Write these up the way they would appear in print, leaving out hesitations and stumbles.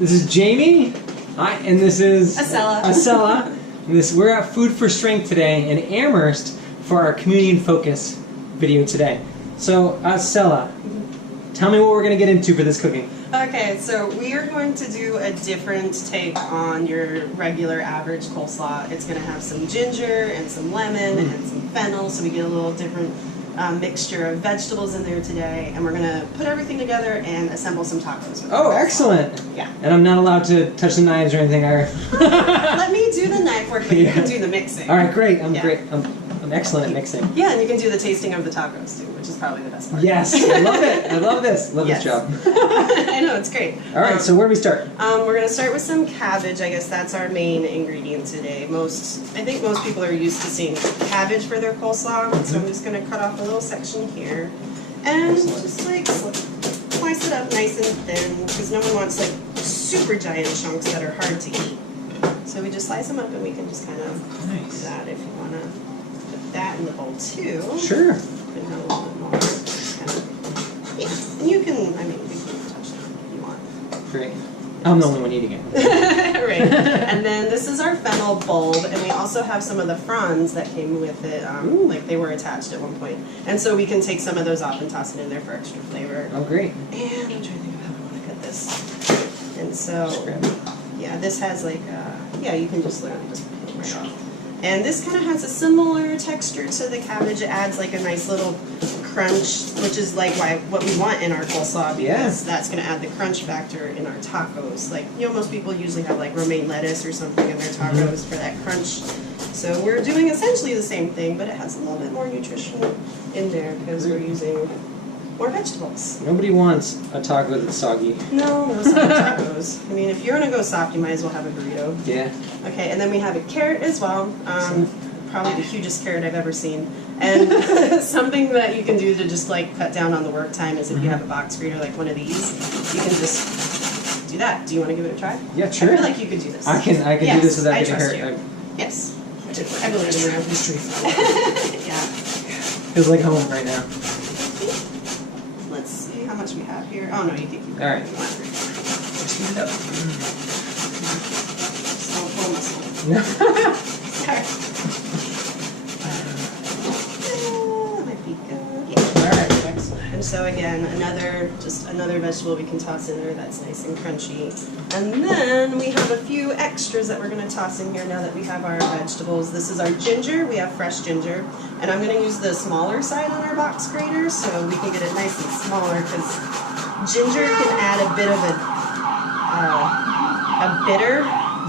This is Jamie. And this is Acela. And we're at Food for Strength today in Amherst for our community in focus video today. So, Acela, tell me what we're going to get into for this cooking. Okay, so we are going to do a different take on your regular average coleslaw. It's going to have some ginger and some lemon and some fennel, so we get a little different mixture of vegetables in there today. And we're going to put everything together and assemble some tacos. Oh, excellent! Yeah. And I'm not allowed to touch the knives or anything. Let me do the knife work, but you can do the mixing. All right, great. I'm great. I'm excellent at mixing. Yeah, and you can do the tasting of the tacos too, which is probably the best part. Yes, I love it. I love this. Love this job. I know, it's great. All right, so where do we start? We're going to start with some cabbage. I guess that's our main ingredient today. I think most people are used to seeing cabbage for their coleslaw, so I'm just going to cut off a little section here and just like slice it up nice and thin, because no one wants like super giant chunks that are hard to eat. So we just slice them up, and we can just kind of do that if you want to put that in the bowl too. Sure. Put in a little bit more. Kind of, yeah, and you can, I mean, you can touch it if you want. Great. I'm the only one eating it. Right. And then this is our fennel bulb, and we also have some of the fronds that came with it, like they were attached at one point. And so we can take some of those off and toss it in there for extra flavor. Oh, great. And I'm trying to think of how I want to cut this. And so, yeah, this has like, yeah, you can just literally just peel it right off. And this kind of has a similar texture to the cabbage. It adds like a nice little crunch, which is like what we want in our coleslaw, because that's going to add the crunch factor in our tacos. Like, you know, most people usually have like romaine lettuce or something in their tacos for that crunch. So we're doing essentially the same thing, but it has a little bit more nutrition in there because we're using more vegetables. Nobody wants a taco that's soggy. No soggy tacos. I mean, if you're going to go soft, you might as well have a burrito. Yeah. Okay, and then we have a carrot as well. Probably the hugest carrot I've ever seen. And something that you can do to just like cut down on the work time is if you have a box grater like one of these, you can just do that. Do you want to give it a try? Yeah, sure. I feel like you could do this. I can do this without getting hurt. You. Yes. I believe in you. Yeah. Feels like home right now. Let's see how much we have here. Oh no, you can keep it. All right. Just it up. Slow muscle. Sorry. That might be good. Yeah. All right. Excellent. And so again, another vegetable we can toss in there that's nice and crunchy. And then we have a few extras that we're going to toss in here now that we have our vegetables. This is our ginger. We have fresh ginger. And I'm going to use the smaller side on our box grater so we can get it nice and smaller, because ginger can add a bit of a bitter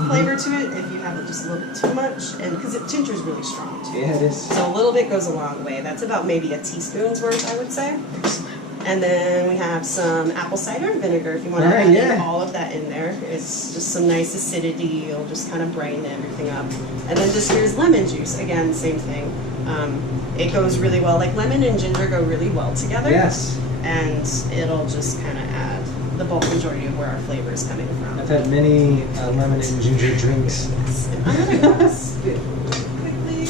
flavor to it if you have it just a little bit too much, and because ginger is really strong too. Yeah, it is. So a little bit goes a long way. That's about maybe a teaspoon's worth, I would say. Excellent. And then we have some apple cider vinegar if you want to add in all of that in there. It's just some nice acidity. It'll just kind of brighten everything up. And then this here's lemon juice. Again, same thing. It goes really well. Like lemon and ginger go really well together. Yes. And it'll just kind of add the bulk majority of where our flavor is coming from. I've had many lemon and ginger drinks. I'm going to grab a spoon quickly.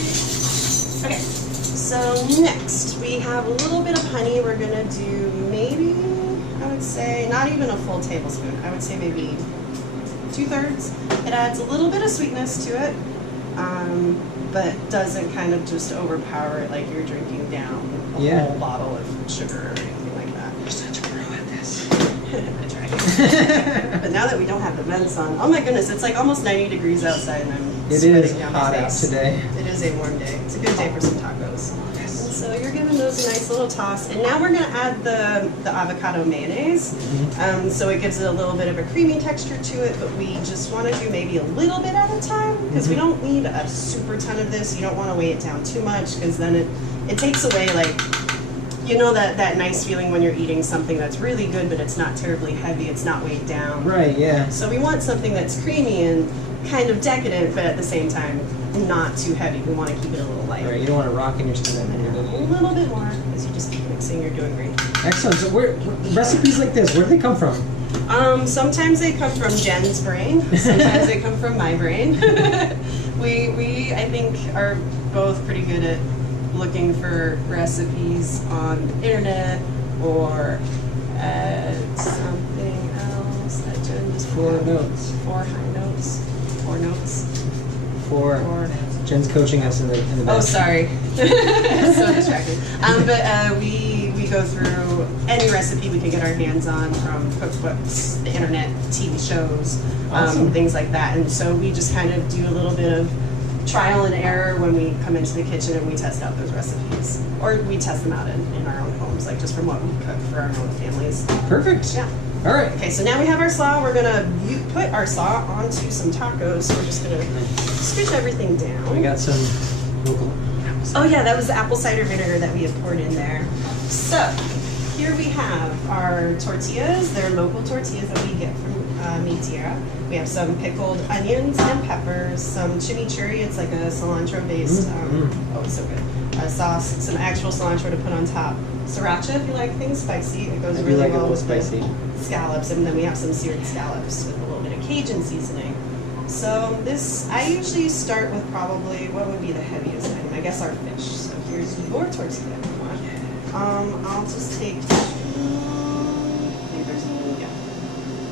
Okay, so next we have a little bit of honey. We're going to do maybe, I would say, not even a full tablespoon. I would say maybe 2/3. It adds a little bit of sweetness to it, but doesn't kind of just overpower it like you're drinking down a whole bottle of sugar or anything like that. You're such a pro at this. That's right. But now that we don't have the vents on, oh my goodness, it's like almost 90 degrees outside, and I'm sweating down my face. It is hot out today. It is a warm day. It's a good day for some tacos. And so you're giving those a nice little toss, and now we're going to add the avocado mayonnaise. So it gives it a little bit of a creamy texture to it, but we just want to do maybe a little bit at a time, because we don't need a super ton of this. You don't want to weigh it down too much, because then it takes away, like, you know, that nice feeling when you're eating something that's really good, but it's not terribly heavy, it's not weighed down. Right, yeah. So we want something that's creamy and kind of decadent, but at the same time not too heavy. We want to keep it a little light. Right, you don't want to rock in your stomach. A little bit more, as you just keep mixing. You're doing great. Excellent. So recipes like this, where do they come from? Sometimes they come from Jen's brain. Sometimes they come from my brain. we I think are both pretty good at looking for recipes on the internet or at something else that Jen this Four one. notes. 4 high notes. 4 notes. Four. Jen's coaching us in the back. Oh, sorry. So distracted. But we go through any recipe we can get our hands on, from cookbooks, the internet, TV shows, Awesome. things like that. And so we just kind of do a little bit of trial and error when we come into the kitchen and we test out those recipes. Or we test them out in our own homes, like just from what we cook for our own families. Perfect. Yeah. All right. Okay, so now we have our slaw. We're gonna put our slaw onto some tacos. So we're just gonna scooch everything down. We got some local. Oh yeah, that was the apple cider vinegar that we had poured in there. So here we have our tortillas. They're local tortillas that we get from Mi Tierra. We have some pickled onions and peppers, some chimichurri. It's like a cilantro-based. Oh, it's so good. Sauce, some actual cilantro to put on top. Sriracha, if you like things spicy, it goes I do really like it a well little with spicy. the scallops, and then we have some seared scallops with a little bit of Cajun seasoning. So this, I usually start with probably, what would be the heaviest item? I guess our fish. So here's your tortilla if you want. I'll just take two, I think there's, yeah.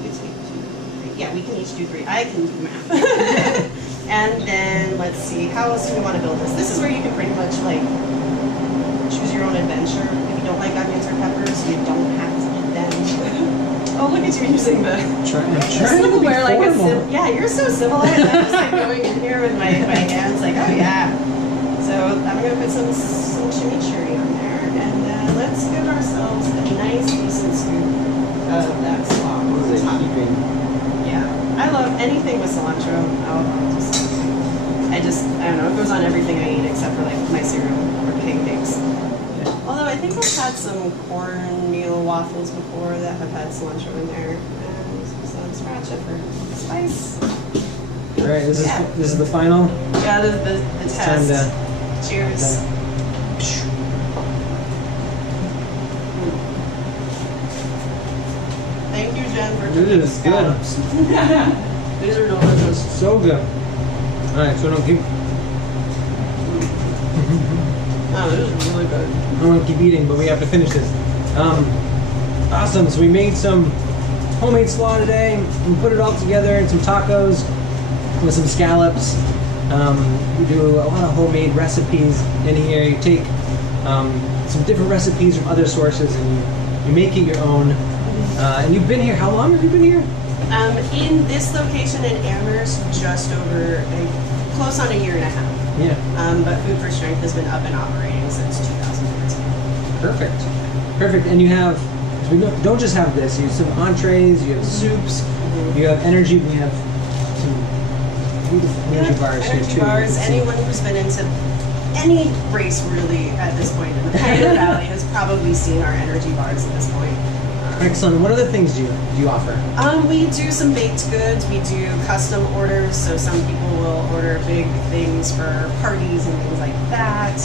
We take 2, 3. Yeah, we can each do 3. I can do math. And then, let's see, how else do we want to build this? This is where you can pretty much, like, choose your own adventure. If you don't like onions or peppers, you don't have to eat them. Oh, look at you using the silverware like a yeah, you're so civilized. I'm just like going in here with my hands like, oh yeah. So I'm gonna put some chimichurri on there, and let's give ourselves a nice decent scoop of that slaw. Yeah, I love anything with cilantro. I don't know, it goes on everything I eat except for like my cereal or pancakes. Although I think I've had some cornmeal waffles before that have had cilantro in there, and some sriracha for spice. All right, this is the final. Yeah, the It's test. time to. Cheers. Thank you, Jen, for This cooking is good. scallops. These are delicious. So good. All right, so don't keep. Oh, this is really good. I don't want to keep eating, but we have to finish this. Awesome. So we made some homemade slaw today. We put it all together in some tacos with some scallops. We do a lot of homemade recipes in here. You take some different recipes from other sources and you make it your own. And you've been here. How long have you been here? In this location in Amherst, just over close on a year and a half. Yeah. But Food for Strength has been up and operating since 2014. Perfect. And you have, we don't just have this, you have some entrees, you have soups, you have energy, we have some beautiful energy bars here Energy too. bars. Anyone who's been into any race really at this point in the Pioneer Valley has probably seen our energy bars at this point. Excellent. What other things do you offer? We do some baked goods. We do custom orders. So some people will order big things for parties and things like that.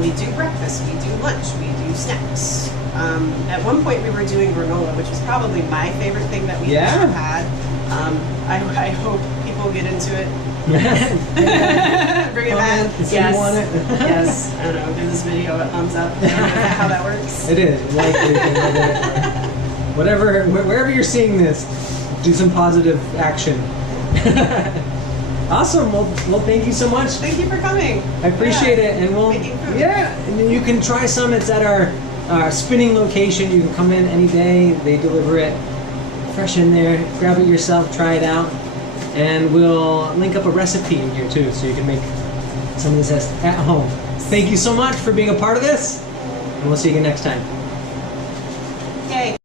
We do breakfast. We do lunch. We do snacks. At one point we were doing granola, which was probably my favorite thing that we ever had. I hope people get into it. Bring it back. Yes. You want it? Yes. I don't know. Give this video a thumbs up. Is that how that works? It is. Like it. Whatever, wherever you're seeing this, do some positive action. Awesome. Well, thank you so much. Thank you for coming. I appreciate it, and we'll Making food. and then you can try some. It's at our spinning location. You can come in any day. They deliver it fresh in there. Grab it yourself. Try it out, and we'll link up a recipe in here too, so you can make some of this at home. Thank you so much for being a part of this, and we'll see you again next time. Yay.